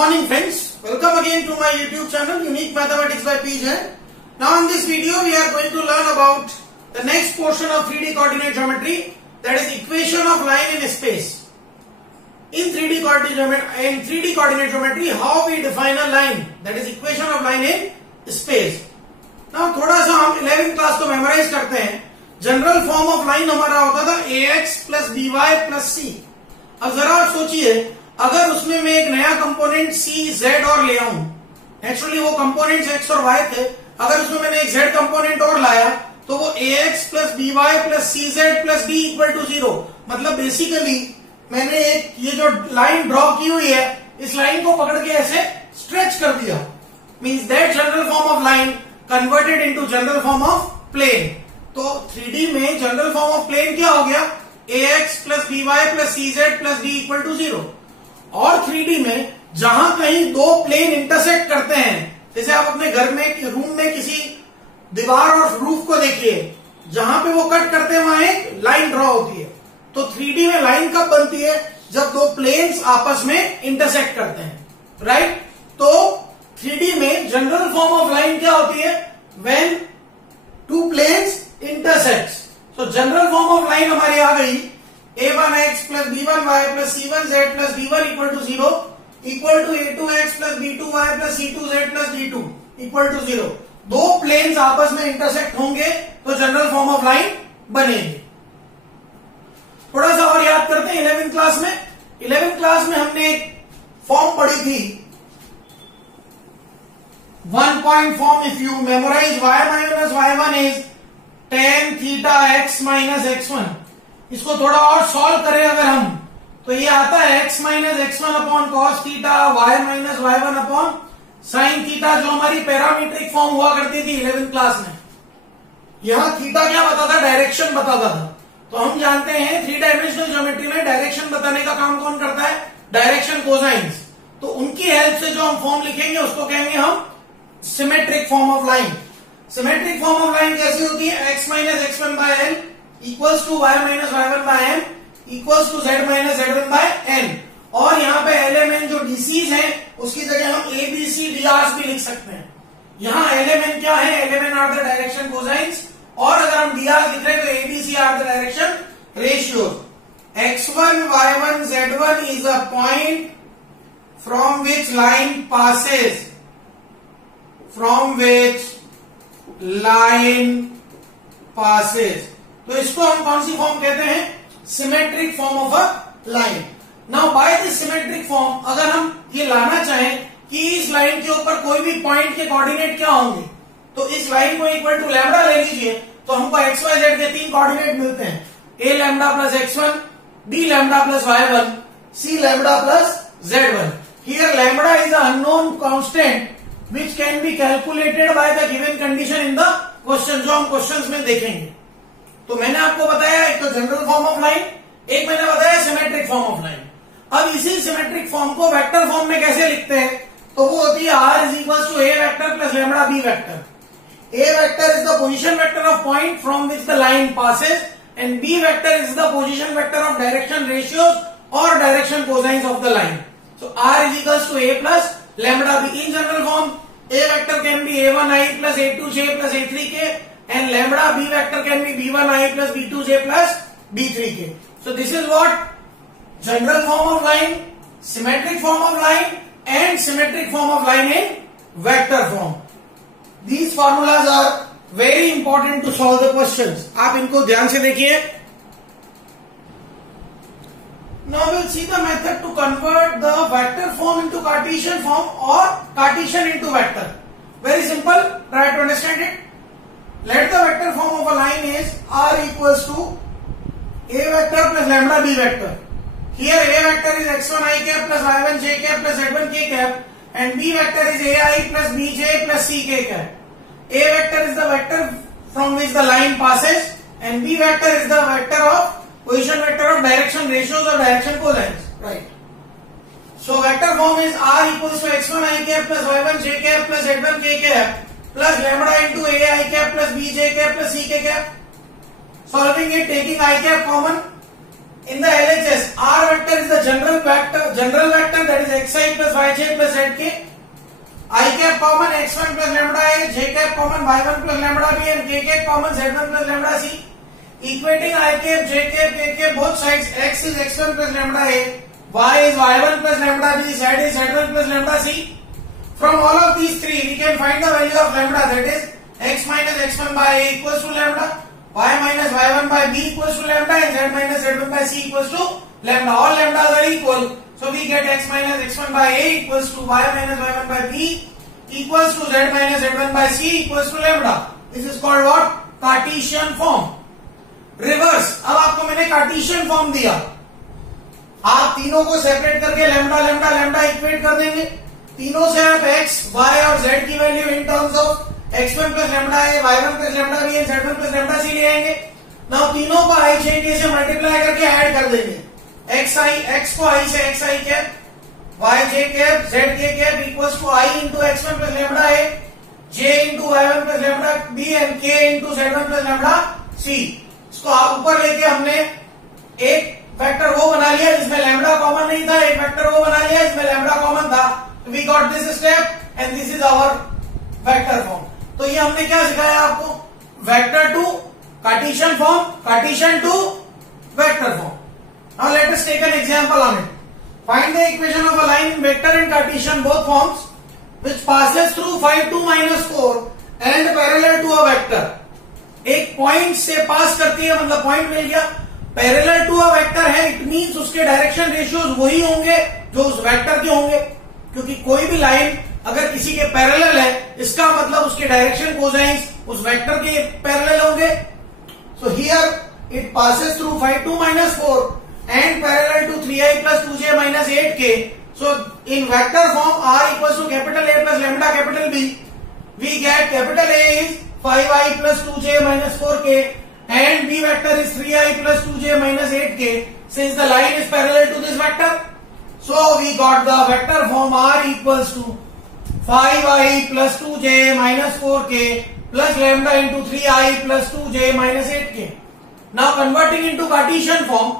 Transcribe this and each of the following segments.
morning friends, welcome again to my YouTube channel Unique Mathematics by P. Jain. Now in this video we are going to learn about the next portion of 3D coordinate geometry, that is equation of line in space. In 3D coordinate geometry, how we define a line, that is equation of line in space. Now थोड़ा सा हम 11th class को मेमोराइज करते हैं. General form of line हमारा होता था ax plus by plus c. अब जरा आप सोचिए, अगर उसमें मैं एक नया कंपोनेंट c, z और ले आऊं, एक्चुअली वो कंपोनेंट्स x और y थे, अगर उसमें मैंने एक z कंपोनेंट और लाया तो वो ax plus by plus cz plus d equal to 0. मतलब बेसिकली मैंने एक ये जो लाइन ड्रॉ की हुई है, इस लाइन को पकड़ के ऐसे स्ट्रेच कर दिया. Means that general form of line converted into general form of plane. तो 3D में जनरल फॉर्म ऑफ प्लेन क्या हो गया? ax plus by plus cz plus d equal to 0. और 3D में जहां कहीं दो प्लेन इंटरसेक्ट करते हैं, जैसे आप अपने घर में रूम में किसी दीवार और रूफ को देखिए, जहां पे वो कट करते हैं वहां एक लाइन ड्रॉ होती है. तो 3D में लाइन कब बनती है? जब दो प्लेन्स आपस में इंटरसेक्ट करते हैं, राइट? तो 3D में जनरल फॉर्म ऑफ लाइन क्या होती है? When two planes intersects. So general form of line हमारी आ गई a1x plus b1y plus c1z plus d1 equal to 0 equal to a2x plus b2y plus c2z plus d2 equal to 0. दो प्लेन्स आपस में इंटरसेक्ट होंगे तो जनरल फॉर्म ऑफ लाइन बनेगी. थोड़ा सा और याद करते हैं. 11th क्लास में 11th क्लास में हमने एक फॉर्म पढ़ी थी, 1 point form. If you memorize y minus y1 is tan theta x minus x1. इसको थोड़ा और सॉल्व करें अगर हम, तो ये आता है x minus x1 upon cos theta, y minus y1 upon sine theta, जो हमारी पैरामीट्रिक फॉर्म हुआ करती थी 11th क्लास में. यहां थीटा क्या बताता था? डायरेक्शन बताता था. तो हम जानते हैं 3 डायमेंशनल ज्योमेट्री में डायरेक्शन बताने का काम कौन करता है? Direction cosines. तो उनकी हेल्प से जो हम फॉर्म लिखेंगे उसको कहेंगे हम symmetric form of line. Symmetric form of line कैसी होती है? x minus x1 by n equals to y minus y1 by n equals to z minus z1 by n. और यहाँ पे एलिमेंट जो डीसीज हैं उसकी जगह हम A B C D R भी लिख सकते हैं. यहाँ एलिमेंट क्या है? Element are the direction cosines, और अगर हम डी आर लिख रहे हैं तो A B C are the direction ratios. x1 y1 z1 is a point from which line passes, from which line passes. तो इसको हम कौन सी फॉर्म कहते हैं? Symmetric form of a line. Now by this symmetric form, अगर हम ये लाना चाहें कि इस लाइन के ऊपर कोई भी पॉइंट के कोऑर्डिनेट क्या होंगे, तो इस लाइन को इक्वल टू लैम्डा ले लीजिए, तो हमको एक्स वाई जेड के 3 कोऑर्डिनेट मिलते हैं. a lambda plus x1, b lambda plus y1, c lambda plus z1. Here lambda is a unknown constant which can be calculated by the given condition in the question, जो हम क्वेश्चंस में देखेंगे. तो मैंने आपको बताया एक तो जनरल फॉर्म ऑफ लाइन, एक मैंने बताया सिमेट्रिक फॉर्म ऑफ लाइन. अब इसी सिमेट्रिक फॉर्म को वेक्टर फॉर्म में कैसे लिखते हैं? तो वो होती है r is equal to a vector plus lambda b vector. a vector is the position vector of point from which the line passes, and b vector is the position vector of direction ratios और direction cosines of the line. So r is equal to a plus lambda b. In general form, a vector can be a1i plus a2j plus a3k, and lambda b vector can be b1i plus b2j plus b3k. So this is what general form of line, symmetric form of line, and symmetric form of line in vector form. These formulas are very important to solve the questions. आप इनको ध्यान से देखिए. Now we'll see the method to convert the vector form into Cartesian form or Cartesian into vector. Very simple. Try to understand it. Let the vector form of a line is r equals to a vector plus lambda b vector. Here a vector is x1 i cap plus y1 j cap plus z1 k cap, and b vector is ai plus bj plus ck cap. A vector is the vector from which the line passes, and b vector is the vector of position vector of direction ratios or direction cosines, right? So vector form is r equals to x1 i cap plus y1 j cap plus z1 k cap plus lambda into a I cap plus b j cap plus c k cap. Solving it, taking I cap common. In the LHS, R vector is the general vector that is xi plus yj plus zk, I cap common x1 plus lambda a, j cap common y1 plus lambda b, and k cap common z1 plus lambda c. Equating I cap, j cap, k cap both sides, x is x1 plus lambda a, y is y1 plus lambda b, z is z1 plus lambda c. From all of these three, we can find the value of lambda, that is x minus x1 by a equals to lambda, y minus y1 by b equals to lambda, and z minus z1 by c equals to lambda. All lambdas are equal, so we get x minus x1 by a equals to y minus y1 by b equals to z minus z1 by c equals to lambda. This is called what? Cartesian form. Reverse, अब आपको मैंने Cartesian form दिया, आप तीनों को सेपरेट करके lambda lambda lambda equate कर देंगे। तीनों से आप x, y और z की value in terms of x1 plus lambda a, y1 plus lambda b, z1 plus lambda c ले आएंगे। नाउ तीनों को i j k से मल्टीप्लाई करके ऐड कर देंगे। x को i से xi cap, yj cap, zk cap equals to i into x1 plus lambda a, j into y1 plus lambda b and k into z1 plus lambda c। इसको आप ऊपर लेके हमने एक वेक्टर वो बना लिया जिसमें लैम्डा कॉमन नहीं था, एक वेक्टर वो बना लिया जिसमें लैम्डा कॉमन था। We got this step and this is our vector form. तो ये हमने क्या सिखाया आपको? Vector to Cartesian form, Cartesian to vector form. Now let us take an example on it. Find the equation of a line in vector and Cartesian both forms which passes through 5 2 -4 and parallel to a vector. एक point से pass करती है, मतलब पॉइंट मिल गया, parallel to a vector है, it means उसके direction ratios वही होंगे जो उस वेक्टर के होंगे, क्योंकि कोई भी लाइन अगर किसी के पैरेलल है इसका मतलब उसके डायरेक्शन कोसाइंस उस वेक्टर के पैरेलल होंगे। So here it passes through 5 2 -4 and parallel to 3i plus 2j minus 8k. So in vector form r equals to capital A plus lambda capital B, we get capital A is 5i plus 2j minus 4k and b vector is 3i plus 2j minus 8k, since the line is parallel to this vector. So we got the vector form r equals to 5i plus 2j minus 4k plus lambda into 3i plus 2j minus 8k. Now converting into Cartesian form,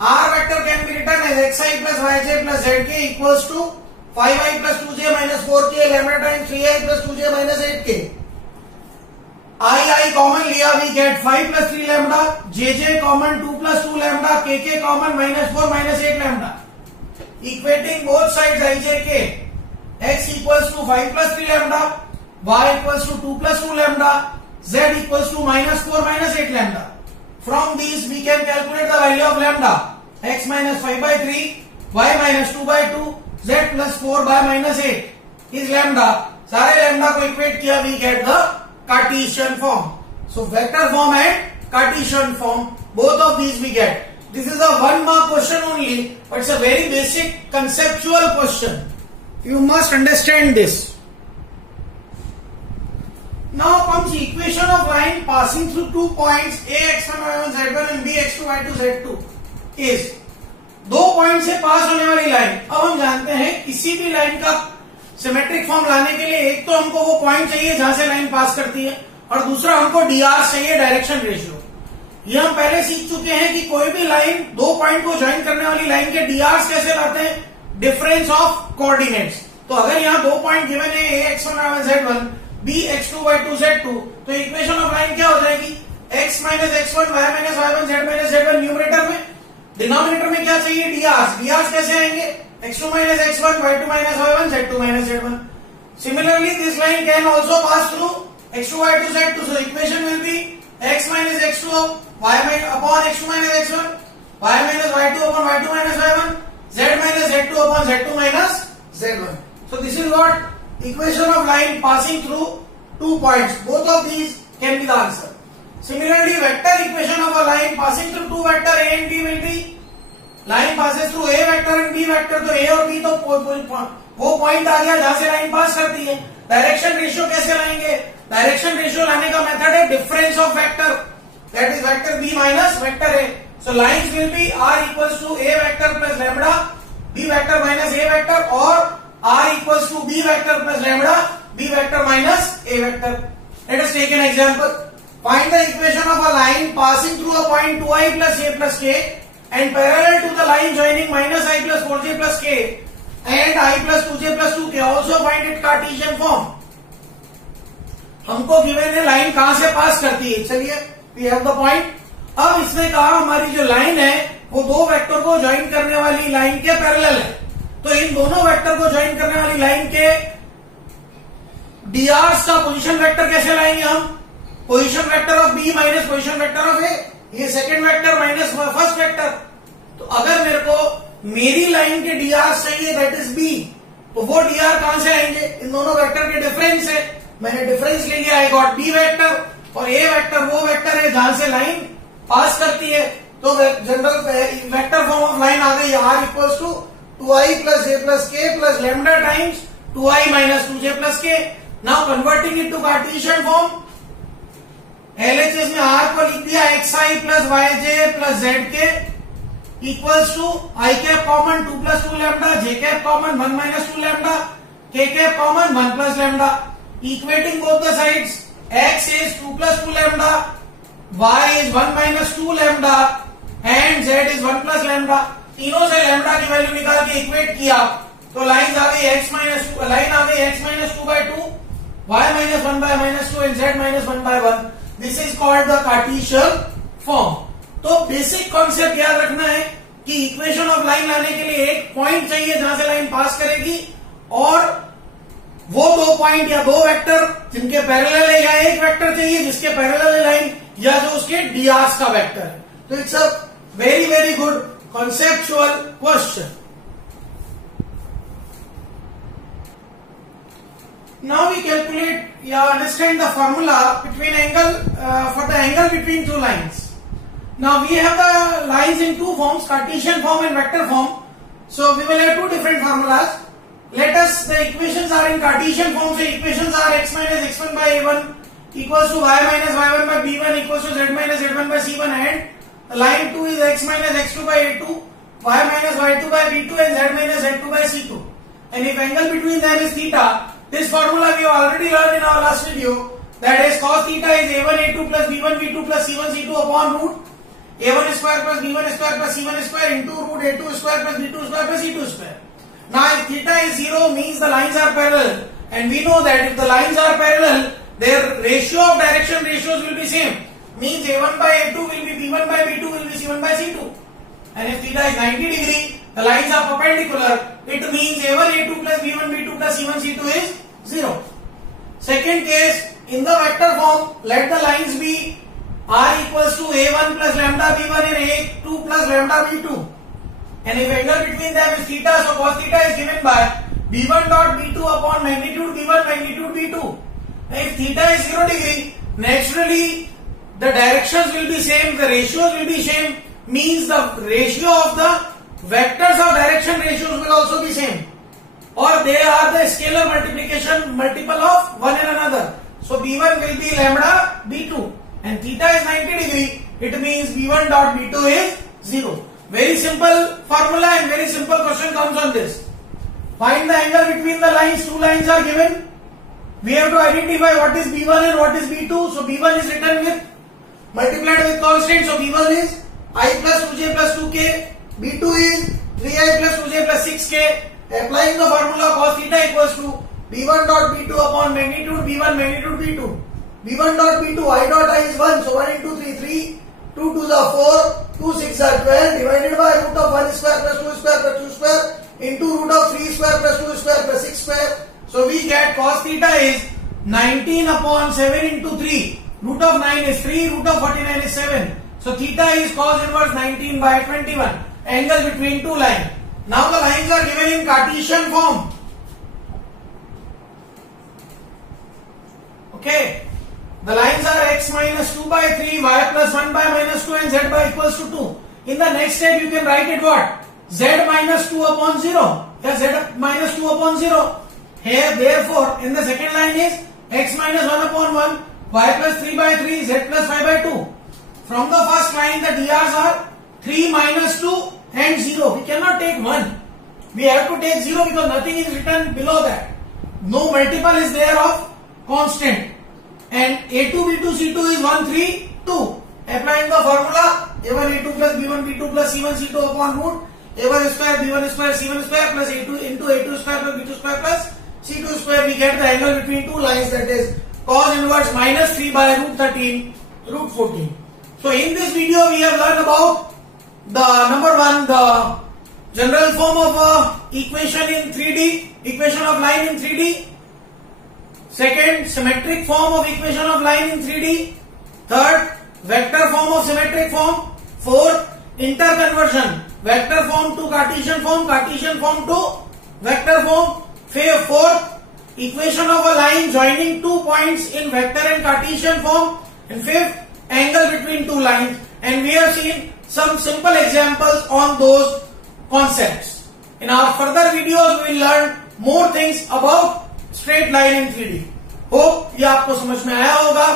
r vector can be written as xi plus yj plus zk equals to 5i plus 2j minus 4k lambda times 3i plus 2j minus 8k. I common लिया, we get 5 plus 3 lambda, jj common 2 plus 2 lambda, kk common -4 -8 lambda. Equating both sides ijk, x equals to 5 plus 3 lambda, y equals to 2 plus 2 lambda, z equals to -4 -8 lambda. From these we can calculate the value of lambda. X minus 5 by 3, y minus 2 by 2, z plus 4 by -8 is lambda. सारे lambda को equate किया, we get the Cartesian form. So vector form and Cartesian form, both of these we get. This is a 1 mark question only, but it's a very basic conceptual question. You must understand this. Now comes the equation of line passing through 2 points a x1 y1 z1 and b x2 y2 z2 is, 2 पॉइंट से पास होने वाली लाइन। अब हम जानते हैं किसी भी लाइन का सिमेट्रिक फॉर्म लाने के लिए एक तो हमको वो पॉइंट चाहिए जहां से लाइन पास करती है, और दूसरा हमको dr चाहिए, डायरेक्शन रेशियो। ये हम पहले सीख चुके हैं कि कोई भी लाइन 2 पॉइंट को ज्वाइन करने वाली लाइन के drs कैसे लाते हैं? Difference of coordinates. तो अगर यहाँ 2 पॉइंट गिवन है a x1 y1 z1, b x2 y2 z2, तो इक्वेशन ऑफ लाइन क्या हो जाएगी? x minus x1 y minus y1 z minus z1 numerator में, डिनोमिनेटर में क्या चाहिए? drs। drs कैसे आएंगे? x2 minus x1 y2 minus y1 z2 minus z1. Similarly, this line can also pass through x2 y2 z2. So equation will be x minus x2 y upon x2 minus x1, y minus y2 upon y2 minus y1, z minus z2 upon z2 minus z1. So this is what equation of line passing through 2 points. Both of these can be the answer. Similarly, vector equation of a line passing through 2 vector a and b will be, line passes through A vector and B vector, तो A और बी तो वो पॉइंट आ गया जहां से लाइन पास करती है। Direction ratio कैसे लाएंगे? डायरेक्शन रेशियो लाने का मेथड है difference of vector, that is vector B minus vector A. So lines will be R equals to A vector plus lambda B vector minus A vector, और R equals to B vector plus lambda B vector minus A vector. Let us take an example. Find the equation of a line passing through a point 2i plus a plus k and parallel to the line joining -i plus 4j plus k and I plus 2j plus 2k. Also find it Cartesian form. हमको गिवन है लाइन कहां से pass करती है. चलिए we have the point. अब इसने कहा हमारी जो लाइन है वो दो वेक्टर को ज्वाइन करने वाली लाइन के पैरेलल है. तो इन दोनों वेक्टर को ज्वाइन करने वाली लाइन के drs का पोजीशन वेक्टर कैसे लाएंगे हम? Position vector of B minus position vector of A. ये second vector minus first vector. तो अगर मेरे को मेरी लाइन के dr चाहिए दैट इज बी, तो वो dr कहां से आएंगे? इन दोनों वेक्टर के डिफरेंस है. मैंने डिफरेंस ले लिया. आई गॉट बी वेक्टर और ए वेक्टर वो वेक्टर है जहां से लाइन पास करती है. तो general vector form of line आ गई. R equals to 2i plus A plus K plus lambda times 2i minus 2j plus K. Now converting it to Cartesian form. LHS में आर को लिख दिया xi plus yj plus zk equals to I cap common 2 plus 2 lambda, J cap common 1 minus 2 lambda, K cap common 1 plus lambda. Equating both the sides, x is 2 plus 2 lambda, y is 1 minus 2 lambda and z is 1 plus lambda. तीनों से लैम्डा की वैल्यू निकाल के इक्वेट किया तो लाइन आ गई x minus line आ गई x माइनस 2 by 2, y minus 1 by minus 2 and z minus 1 by 1. This is called the Cartesian form. तो बेसिक कॉन्सेप्ट याद रखना है कि इक्वेशन ऑफ लाइन लाने के लिए एक पॉइंट चाहिए जहां से लाइन पास करेगी और वो दो पॉइंट या दो वेक्टर जिनके पैरेलल है, या एक वेक्टर चाहिए जिसके पैरेलल है लाइन, या जो उसके drs का वेक्टर है. तो it's a very very good conceptual question. Now we calculate या understand the formula between angle for the angle between two lines. Now we have the lines in two forms, Cartesian form and vector form. So we will have two different formulas. Let us, the equations are in Cartesian form. So equations are x minus x1 by a1 equals to y minus y1 by b1 equals to z minus z1 by c1, and line 2 is x minus x2 by a2, y minus y2 by b2 and z minus z2 by c2. And if angle between them is theta, this formula we have already learned in our last video, that is cos theta is a1 a2 plus b1 b2 plus c1 c2 upon root a1 square plus b1 square plus c1 square into root a2 square plus b2 square plus c2 square. Now if theta is 0 means the lines are parallel, and we know that if the lines are parallel their ratio of direction ratios will be same. Means a1 by a2 will be b1 by b2 will be c1 by c2. And if theta is 90 degree, the lines are perpendicular. It means a1 a2 plus b1 b2 plus c1 c2 is 0. Second case, in the vector form, let the lines be r equals to a1 plus lambda b1 and a2 plus lambda b2. And if angle between them is theta, so cos theta is given by b1 dot b2 upon magnitude b1 magnitude b2. Now if theta is 0 degree, naturally the directions will be same, the ratios will be same, means the ratio of the vectors of direction ratios will also be same, or they are the scalar multiplication multiple of one and another. So b1 will be lambda b2, and theta is 90 degree, it means b1 dot b2 is 0. Very simple formula and very simple question comes on this. Find the angle between the lines. Two lines are given. We have to identify what is b1 and what is b2. So b1 is written with multiplied with constant. So b1 is I plus 2j plus 2k. b2 is 3i plus 2j plus 6k. Applying the formula cos theta equals to b1 dot b2 upon magnitude b1 magnitude b2. b1 dot b2 I dot I is 1. So 1 into 3 3. 2 2s are 4, 2 6 are 12 divided by root of 1 square plus 2 square plus 2 square into root of 3 square plus 2 square plus 6 square. So we get cos theta is 19 upon 7 into 3. Root of 9 is 3, root of 49 is 7. So theta is cos inverse 19 by 21. Angle between two lines. Now the lines are given in Cartesian form. Okay. The lines are x minus 2 by 3, y plus 1 by minus 2 and z by equals to 2. In the next step you can write it what? Z minus 2 upon 0. Yeah, z minus 2 upon 0. Here therefore in the second line is x minus 1 upon 1, y plus 3 by 3, z plus 5 by 2. From the first line the drs are 3 minus 2 and 0. We cannot take 1. We have to take 0 because nothing is written below that. No multiple is there of constant. And a2 b2 c2 is 1 3 2. Applying the formula a1 a2 plus b1 b2 plus c1 c2 upon root a1 square, b1 square, c1 square plus a2 into a2 square plus b2 square plus c2 square. We get the angle between two lines, that is cos inverse minus 3 by root 13 root 14. So in this video we have learned about the number one, the general form of equation in 3D, equation of line in 3D. Second, symmetric form of equation of line in 3D. Third, vector form of symmetric form. Fourth, interconversion, vector form to Cartesian form to vector form. Fourth, equation of a line joining two points in vector and Cartesian form. And fifth, angle between two lines. And we have seen some simple examples on those concepts. In our further videos we will learn more things about straight line in 3D. Hope ये आपको समझ में आया होगा.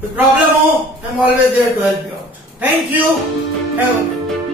कोई प्रॉब्लम हो, I am always there to help you out. Thank you. Have a good day.